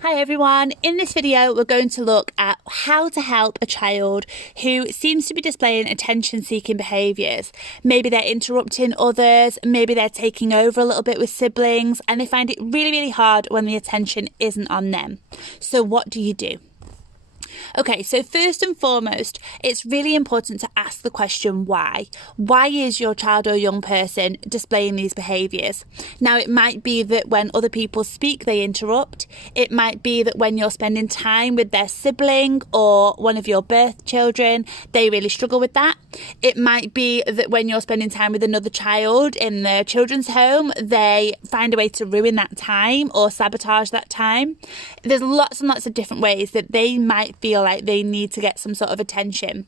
Hi everyone, in this video we're going to look at how to help a child who seems to be displaying attention-seeking behaviours. Maybe they're interrupting others, maybe they're taking over a little bit with siblings and they find it really hard when the attention isn't on them. So what do you do? Okay, so first and foremost, it's really important to ask the question why. Why is your child or young person displaying these behaviours? Now, it might be that when other people speak, they interrupt. It might be that when you're spending time with their sibling or one of your birth children, they really struggle with that. It might be that when you're spending time with another child in the children's home, they find a way to ruin that time or sabotage that time. There's lots and lots of different ways that they might feel like they need to get some sort of attention.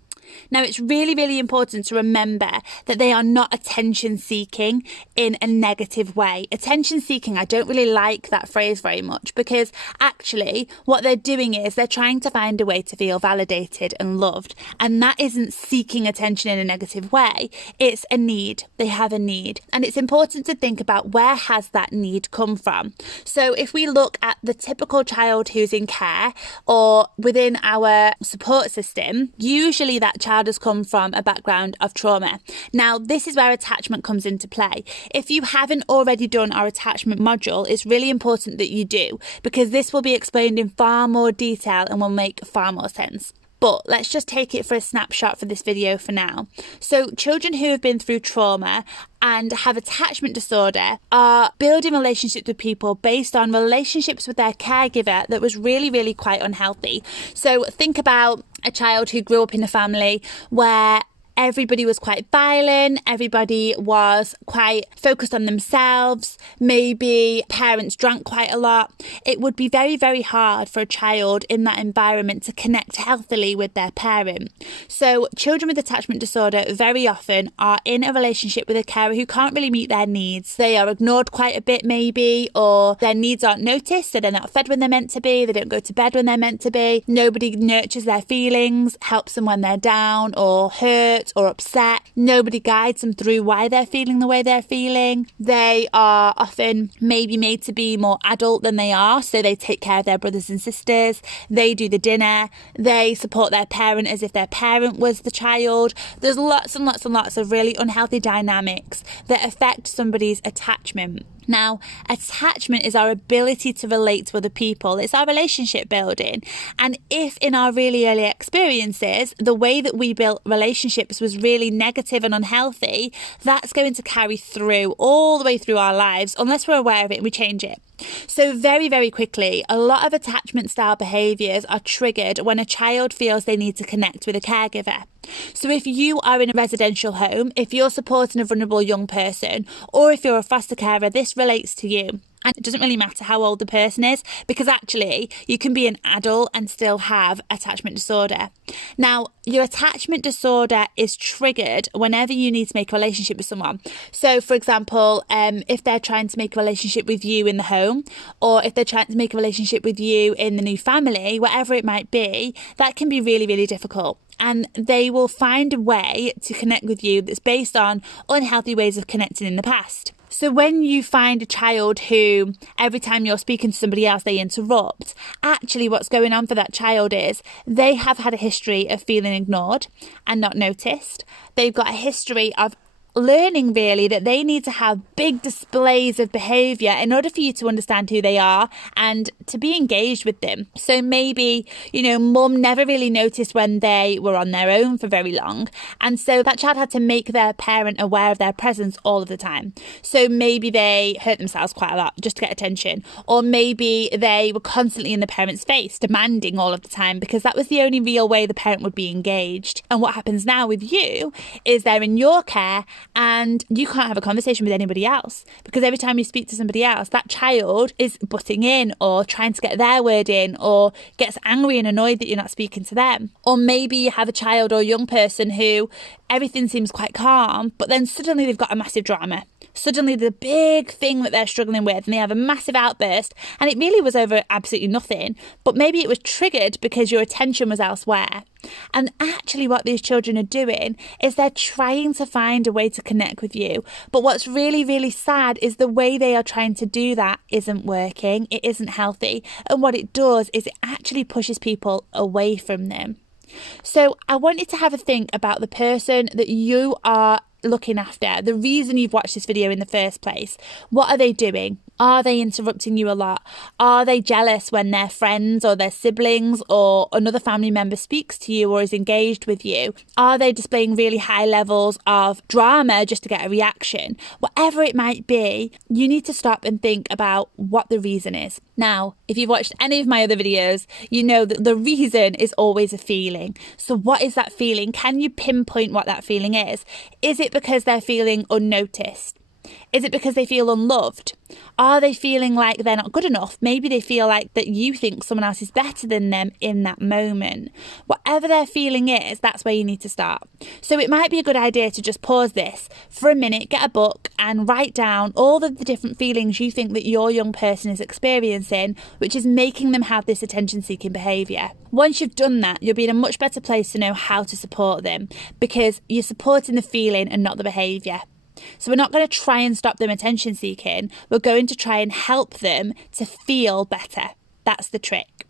Now, it's really important to remember that they are not attention seeking in a negative way. Attention seeking, I don't really like that phrase very much because actually what they're doing is they're trying to find a way to feel validated and loved. And that isn't seeking attention in a negative way. It's a need. They have a need. And it's important to think about where has that need come from. So if we look at the typical child who's in care or within our support system, usually that child has come from a background of trauma. Now, this is where attachment comes into play. If you haven't already done our attachment module, it's really important that you do because this will be explained in far more detail and will make far more sense. But let's just take it for a snapshot for this video for now. So children who have been through trauma and have attachment disorder are building relationships with people based on relationships with their caregiver that was really quite unhealthy. So think about a child who grew up in a family where everybody was quite violent, everybody was quite focused on themselves, maybe parents drank quite a lot. It would be very hard for a child in that environment to connect healthily with their parent. So children with attachment disorder very often are in a relationship with a carer who can't really meet their needs. They are ignored quite a bit maybe, or their needs aren't noticed, so they're not fed when they're meant to be, they don't go to bed when they're meant to be, nobody nurtures their feelings, helps them when they're down or hurt or upset. Nobody guides them through why they're feeling the way they're feeling. They are often maybe made to be more adult than they are, so they take care of their brothers and sisters, they do the dinner, they support their parent as if their parent was the child. There's lots and lots of really unhealthy dynamics that affect somebody's attachment. Now, attachment is our ability to relate to other people. It's our relationship building. And if in our really early experiences, the way that we built relationships was really negative and unhealthy, that's going to carry through all the way through our lives unless we're aware of it and we change it. So very quickly, a lot of attachment style behaviours are triggered when a child feels they need to connect with a caregiver. So if you are in a residential home, if you're supporting a vulnerable young person, or if you're a foster carer, this relates to you. And it doesn't really matter how old the person is because actually you can be an adult and still have attachment disorder. Now, your attachment disorder is triggered whenever you need to make a relationship with someone. So, for example, if they're trying to make a relationship with you in the home or if they're trying to make a relationship with you in the new family, whatever it might be, that can be really difficult. And they will find a way to connect with you that's based on unhealthy ways of connecting in the past. So when you find a child who every time you're speaking to somebody else they interrupt, actually what's going on for that child is they have had a history of feeling ignored and not noticed. They've got a history of learning really that they need to have big displays of behaviour in order for you to understand who they are and to be engaged with them. So maybe, mum never really noticed when they were on their own for very long. And so that child had to make their parent aware of their presence all of the time. So maybe they hurt themselves quite a lot just to get attention. Or maybe they were constantly in the parent's face, demanding all of the time because that was the only real way the parent would be engaged. And what happens now with you is they're in your care and you can't have a conversation with anybody else because every time you speak to somebody else, that child is butting in or trying to get their word in or gets angry and annoyed that you're not speaking to them. Or maybe you have a child or young person who everything seems quite calm, but then suddenly they've got a massive drama. Suddenly the big thing that they're struggling with and they have a massive outburst and it really was over absolutely nothing, but maybe it was triggered because your attention was elsewhere. And actually what these children are doing is they're trying to find a way to connect with you. But what's really, really sad is the way they are trying to do that isn't working. It isn't healthy. And what it does is it actually pushes people away from them. So I want you to have a think about the person that you are looking after, the reason you've watched this video in the first place. What are they doing? Are they interrupting you a lot? Are they jealous when their friends or their siblings or another family member speaks to you or is engaged with you? Are they displaying really high levels of drama just to get a reaction? Whatever it might be, you need to stop and think about what the reason is. Now, if you've watched any of my other videos, you know that the reason is always a feeling. So what is that feeling? Can you pinpoint what that feeling is? Is it because they're feeling unnoticed? Is it because they feel unloved? Are they feeling like they're not good enough? Maybe they feel like that you think someone else is better than them in that moment. Whatever their feeling is, that's where you need to start. So it might be a good idea to just pause this for a minute, get a book and write down all of the different feelings you think that your young person is experiencing, which is making them have this attention-seeking behaviour. Once you've done that, you'll be in a much better place to know how to support them, because you're supporting the feeling and not the behaviour. So we're not going to try and stop them attention seeking. We're going to try and help them to feel better. That's the trick.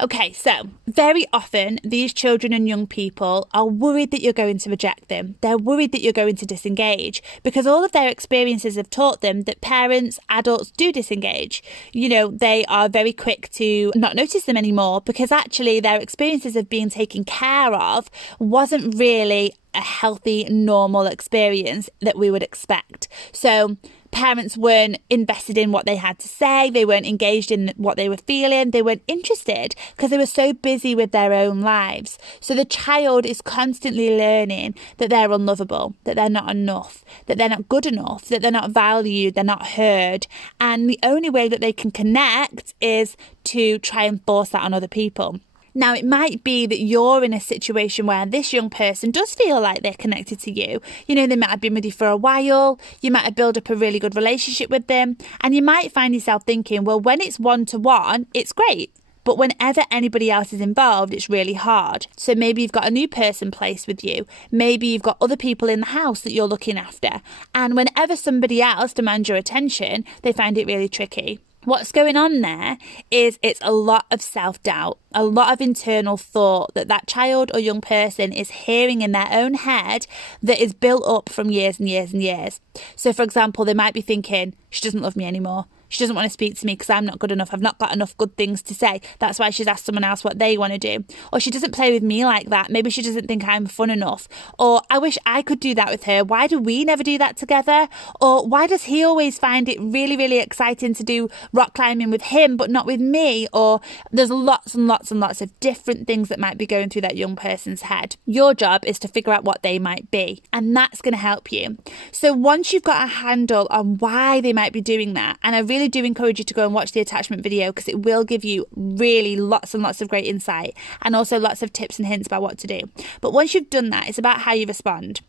Okay, so very often these children and young people are worried that you're going to reject them. They're worried that you're going to disengage because all of their experiences have taught them that parents, adults do disengage. You know, they are very quick to not notice them anymore because actually their experiences of being taken care of wasn't really a healthy, normal experience that we would expect. So parents weren't invested in what they had to say. They weren't engaged in what they were feeling. They weren't interested because they were so busy with their own lives. So the child is constantly learning that they're unlovable, that they're not enough, that they're not good enough, that they're not valued, they're not heard. And the only way that they can connect is to try and force that on other people. Now, it might be that you're in a situation where this young person does feel like they're connected to you. You know, they might have been with you for a while. You might have built up a really good relationship with them. And you might find yourself thinking, well, when it's one-to-one, it's great. But whenever anybody else is involved, it's really hard. So maybe you've got a new person placed with you. Maybe you've got other people in the house that you're looking after. And whenever somebody else demands your attention, they find it really tricky. What's going on there is it's a lot of self-doubt, a lot of internal thought that child or young person is hearing in their own head that is built up from years and years and years. So, for example, they might be thinking, she doesn't love me anymore. She doesn't want to speak to me because I'm not good enough. I've not got enough good things to say. That's why she's asked someone else what they want to do. Or she doesn't play with me like that. Maybe she doesn't think I'm fun enough. Or I wish I could do that with her. Why do we never do that together? Or why does he always find it really, really exciting to do rock climbing with him but not with me? Or there's lots and lots and lots of different things that might be going through that young person's head. Your job is to figure out what they might be. And that's going to help you. So once you've got a handle on why they might be doing that, and I really do encourage you to go and watch the attachment video because it will give you really lots and lots of great insight and also lots of tips and hints about what to do. But once you've done that, it's about how you respond.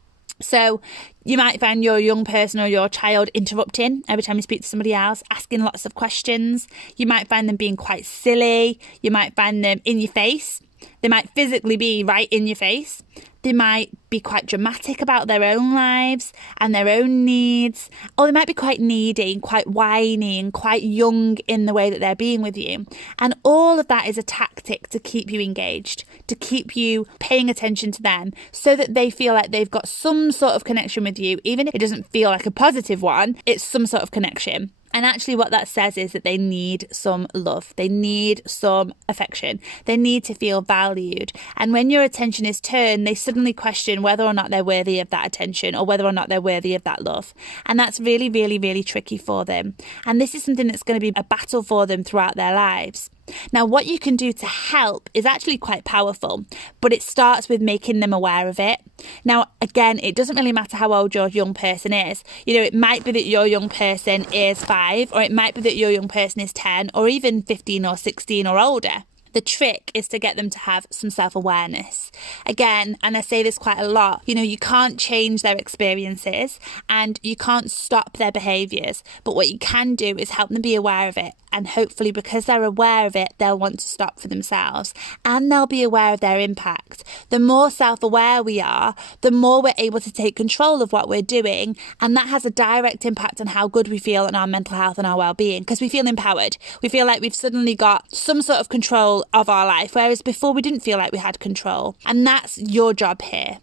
So you might find your young person or your child interrupting every time you speak to somebody else, asking lots of questions. You might find them being quite silly. You might find them in your face. They might physically be right in your face. They might be quite dramatic about their own lives and their own needs. Or they might be quite needy and quite whiny and quite young in the way that they're being with you. And all of that is a tactic to keep you engaged, to keep you paying attention to them so that they feel like they've got some sort of connection with you. Even if it doesn't feel like a positive one, it's some sort of connection. And actually what that says is that they need some love. They need some affection. They need to feel valued. And when your attention is turned, they suddenly question whether or not they're worthy of that attention or whether or not they're worthy of that love. And that's really, really, really tricky for them. And this is something that's going to be a battle for them throughout their lives. Now, what you can do to help is actually quite powerful, but it starts with making them aware of it. Now, again, it doesn't really matter how old your young person is. You know, it might be that your young person is 5, or it might be that your young person is 10, or even 15 or 16 or older. The trick is to get them to have some self-awareness. Again, and I say this quite a lot, you can't change their experiences and you can't stop their behaviours, but what you can do is help them be aware of it. And hopefully, because they're aware of it, they'll want to stop for themselves and they'll be aware of their impact. The more self-aware we are, the more we're able to take control of what we're doing. And that has a direct impact on how good we feel and our mental health and our well-being, because we feel empowered. We feel like we've suddenly got some sort of control of our life, whereas before we didn't feel like we had control. And that's your job here.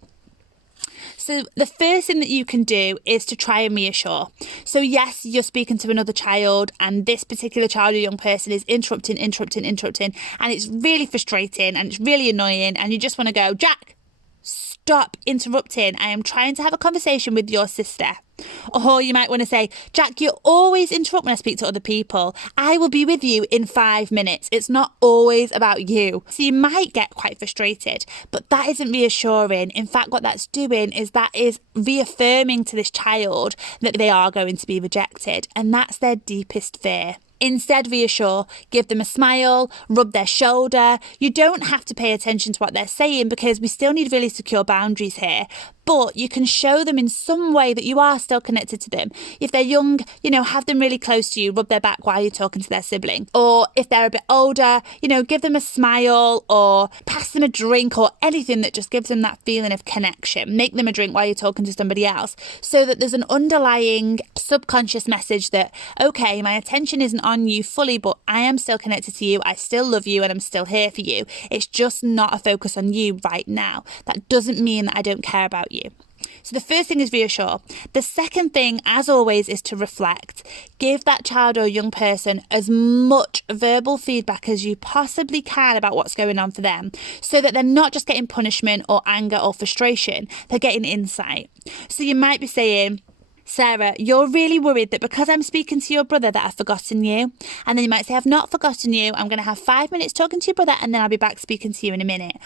So the first thing that you can do is to try and reassure. So yes, you're speaking to another child and this particular child or young person is interrupting, and it's really frustrating and it's really annoying and you just want to go, Jack, stop interrupting. I am trying to have a conversation with your sister. Or you might want to say, Jack, you always interrupt when I speak to other people. I will be with you in 5 minutes. It's not always about you. So you might get quite frustrated, but that isn't reassuring. In fact, what that's doing is that is reaffirming to this child that they are going to be rejected. And that's their deepest fear. Instead, reassure, give them a smile, rub their shoulder. You don't have to pay attention to what they're saying because we still need really secure boundaries here. But you can show them in some way that you are still connected to them. If they're young, have them really close to you, rub their back while you're talking to their sibling. Or if they're a bit older, give them a smile or pass them a drink or anything that just gives them that feeling of connection. Make them a drink while you're talking to somebody else so that there's an underlying subconscious message that, okay, my attention isn't on you fully, but I am still connected to you. I still love you and I'm still here for you. It's just not a focus on you right now. That doesn't mean that I don't care about you. So the first thing is reassure. The second thing, as always, is to reflect. Give that child or young person as much verbal feedback as you possibly can about what's going on for them so that they're not just getting punishment or anger or frustration, they're getting insight. So you might be saying, Sarah, you're really worried that because I'm speaking to your brother that I've forgotten you. And then you might say, I've not forgotten you. I'm going to have 5 minutes talking to your brother and then I'll be back speaking to you in a minute.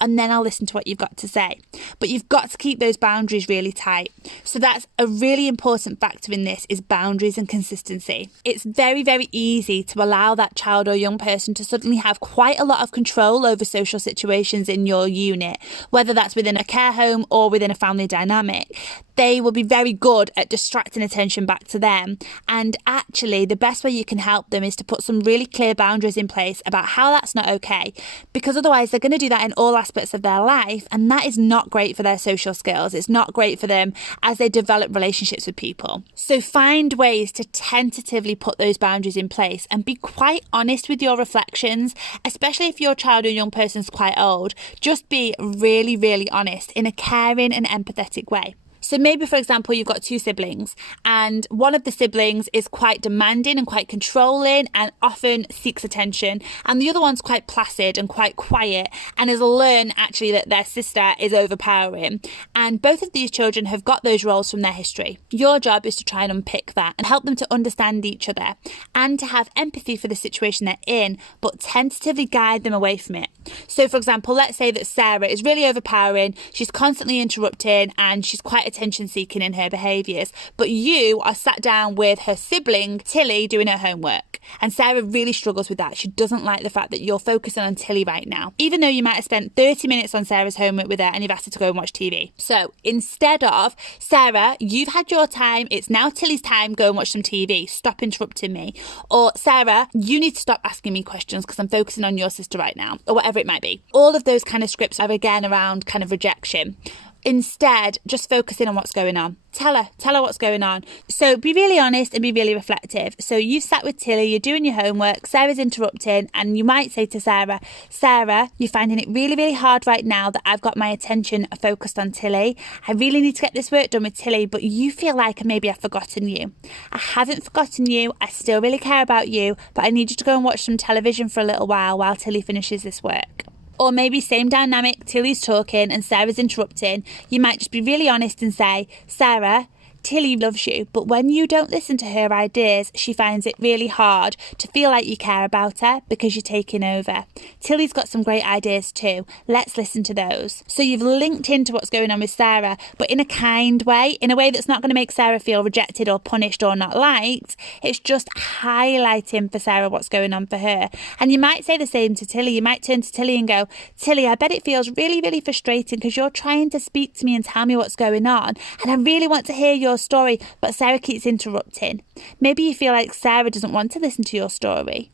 And then I'll listen to what you've got to say. But you've got to keep those boundaries really tight. So that's a really important factor in this is boundaries and consistency. It's very, very easy to allow that child or young person to suddenly have quite a lot of control over social situations in your unit, whether that's within a care home or within a family dynamic. They will be very good at distracting attention back to them. And actually, the best way you can help them is to put some really clear boundaries in place about how that's not okay. Because otherwise, they're going to do that in all aspects of their life. And that is not great for their social skills. It's not great for them as they develop relationships with people. So find ways to tentatively put those boundaries in place and be quite honest with your reflections, especially if your child or young person's quite old. Just be really, really honest in a caring and empathetic way. So maybe, for example, you've got 2 siblings and one of the siblings is quite demanding and quite controlling and often seeks attention. And the other one's quite placid and quite quiet and has learned actually that their sister is overpowering. And both of these children have got those roles from their history. Your job is to try and unpick that and help them to understand each other and to have empathy for the situation they're in, but tentatively guide them away from it. So, for example, let's say that Sarah is really overpowering, she's constantly interrupting and she's quite attention seeking in her behaviours, but you are sat down with her sibling Tilly doing her homework, and Sarah really struggles with that. She doesn't like the fact that you're focusing on Tilly right now, even though you might have spent 30 minutes on Sarah's homework with her and you've asked her to go and watch TV. So instead of, Sarah, you've had your time, it's now Tilly's time, go and watch some TV, stop interrupting me. Or, Sarah, you need to stop asking me questions because I'm focusing on your sister right now, or whatever it might be. All of those kind of scripts are again around kind of rejection. Instead, just focusing on what's going on. Tell her what's going on. So be really honest and be really reflective. So you've sat with Tilly, you're doing your homework, Sarah's interrupting, and you might say to Sarah, Sarah, you're finding it really, really hard right now that I've got my attention focused on Tilly. I really need to get this work done with Tilly, but you feel like maybe I've forgotten you. I haven't forgotten you. I still really care about you, but I need you to go and watch some television for a little while Tilly finishes this work. Or maybe same dynamic, Tilly's talking and Sarah's interrupting. You might just be really honest and say, Sarah, Tilly loves you, but when you don't listen to her ideas, she finds it really hard to feel like you care about her because you're taking over. Tilly's got some great ideas too. Let's listen to those. So you've linked into what's going on with Sarah, but in a kind way, in a way that's not going to make Sarah feel rejected or punished or not liked. It's just highlighting for Sarah what's going on for her. And you might say the same to Tilly. You might turn to Tilly and go, Tilly, I bet it feels really, really frustrating because you're trying to speak to me and tell me what's going on. And I really want to hear your story, but Sarah keeps interrupting. Maybe you feel like Sarah doesn't want to listen to your story.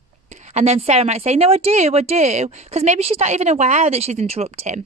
And then Sarah might say, no, I do, because maybe she's not even aware that she's interrupting.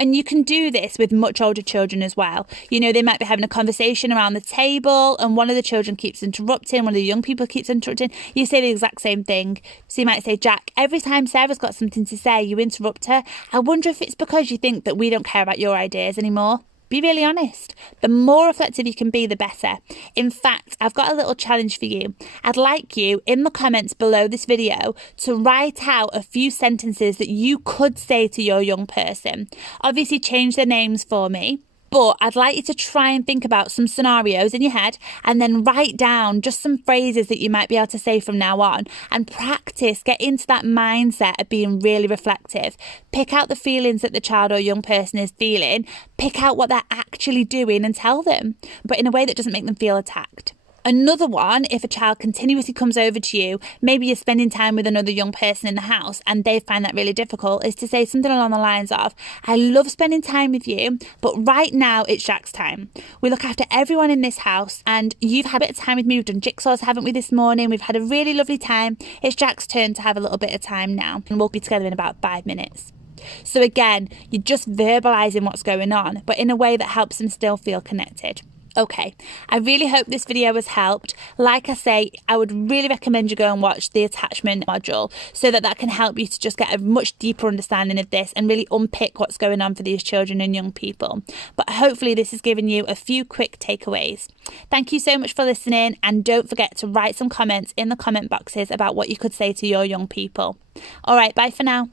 And you can do this with much older children as well. You know, they might be having a conversation around the table and one of the children keeps interrupting, one of the young people keeps interrupting. You say the exact same thing. So you might say, Jack, every time Sarah's got something to say, you interrupt her. I wonder if it's because you think that we don't care about your ideas anymore. Be really honest. The more reflective you can be, the better. In fact, I've got a little challenge for you. I'd like you, in the comments below this video, to write out a few sentences that you could say to your young person. Obviously, change their names for me. But I'd like you to try and think about some scenarios in your head and then write down just some phrases that you might be able to say from now on and practice, get into that mindset of being really reflective. Pick out the feelings that the child or young person is feeling, pick out what they're actually doing and tell them, but in a way that doesn't make them feel attacked. Another one, if a child continuously comes over to you, maybe you're spending time with another young person in the house and they find that really difficult, is to say something along the lines of, I love spending time with you, but right now it's Jack's time. We look after everyone in this house and you've had a bit of time with me. We've done jigsaws, haven't we, this morning? We've had a really lovely time. It's Jack's turn to have a little bit of time now and we'll be together in about 5 minutes. So again, you're just verbalising what's going on, but in a way that helps them still feel connected. Okay, I really hope this video has helped. Like I say, I would really recommend you go and watch the attachment module so that can help you to just get a much deeper understanding of this and really unpick what's going on for these children and young people. But hopefully this has given you a few quick takeaways. Thank you so much for listening, and don't forget to write some comments in the comment boxes about what you could say to your young people. All right, bye for now.